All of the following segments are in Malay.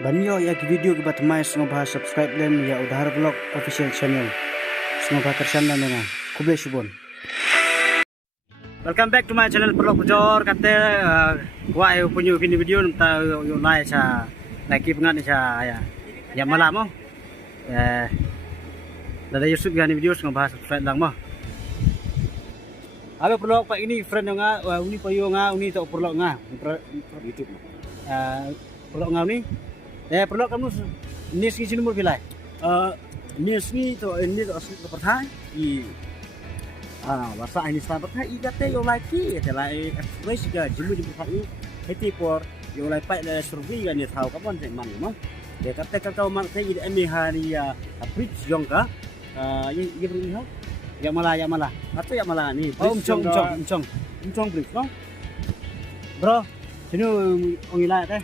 Banyo ya video ke batmai snobha subscribe lem ya udhar vlog official channel snobha tersanna nena kuble shubon. Welcome back to my channel vlog bujor kate wa eu punyu video ta yo lai cha lagi pengat cha ya malam mo ada Yusuf gani video snobha subscribe lang mo. Alo vlog pak ini friend nga uni payo nga uni to vlog nga YouTube vlog nga ni perlu kamu nis ni sini mobil nis ni to ini to asli pertai I bahasa ini sta pertai I kate yo lagi te lai express ga jimu jimu pertai heti por yo lai pai le survey ga ni thau ka bon te man mo de kate ka kau man te ide emi hari ya bridge jong ka ye bring ha ya malah atau ya malah ni umcong bridge no bro sini ongilai teh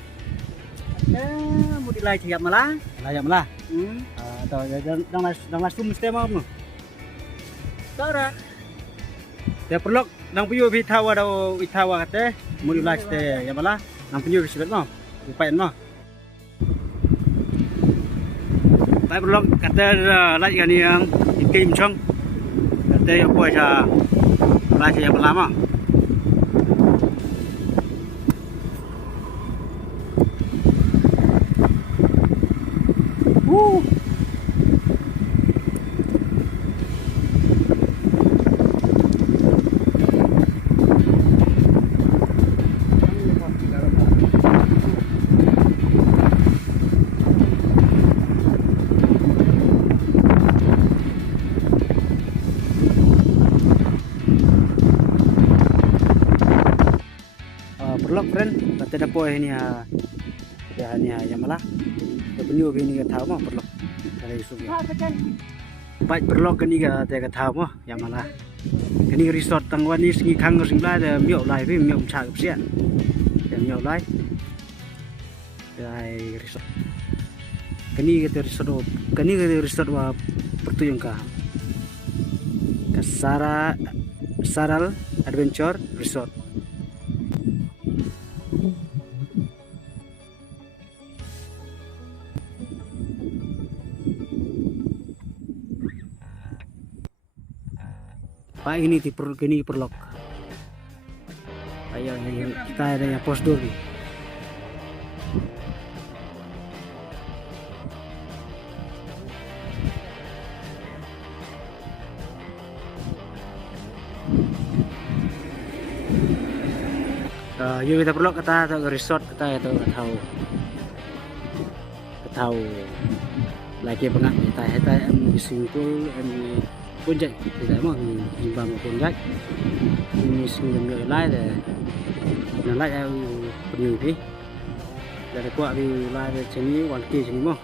mau dilai siap malah. Atau đang livestream mesti mau. Tara. Dia perlu nang puyo bitawa daw itawa kate mau dilai ste ya malah nang puyo bisibet mo. Upayan mo. Pai perlu kate lai gani yang ikim chong. Kate yo po sa lai ya malah mo. Perlok friend, kata dapo ini ya yang malah. Penyu ini ke tahu mah perlok dari Yusuf. Baik perlok ini ke tahu mah yang malah. Ini resort tangwan ini segi kang sing lai de miao lai với miao cha ke sia. Dan miao lai. Dari resort. Kini ke resort wa pertuyung ka. Saral Adventure Resort. Pak ini perlok. Ayo kita ada yang pos dulu. Yuk kita perlok kata atau resort kita itu tahu lagi pengat kita bisingkul punjak tidak mau himbang punjak ini sungguh lai deh nalai yang penyu dari kuat di lai dari sini wanti sini mau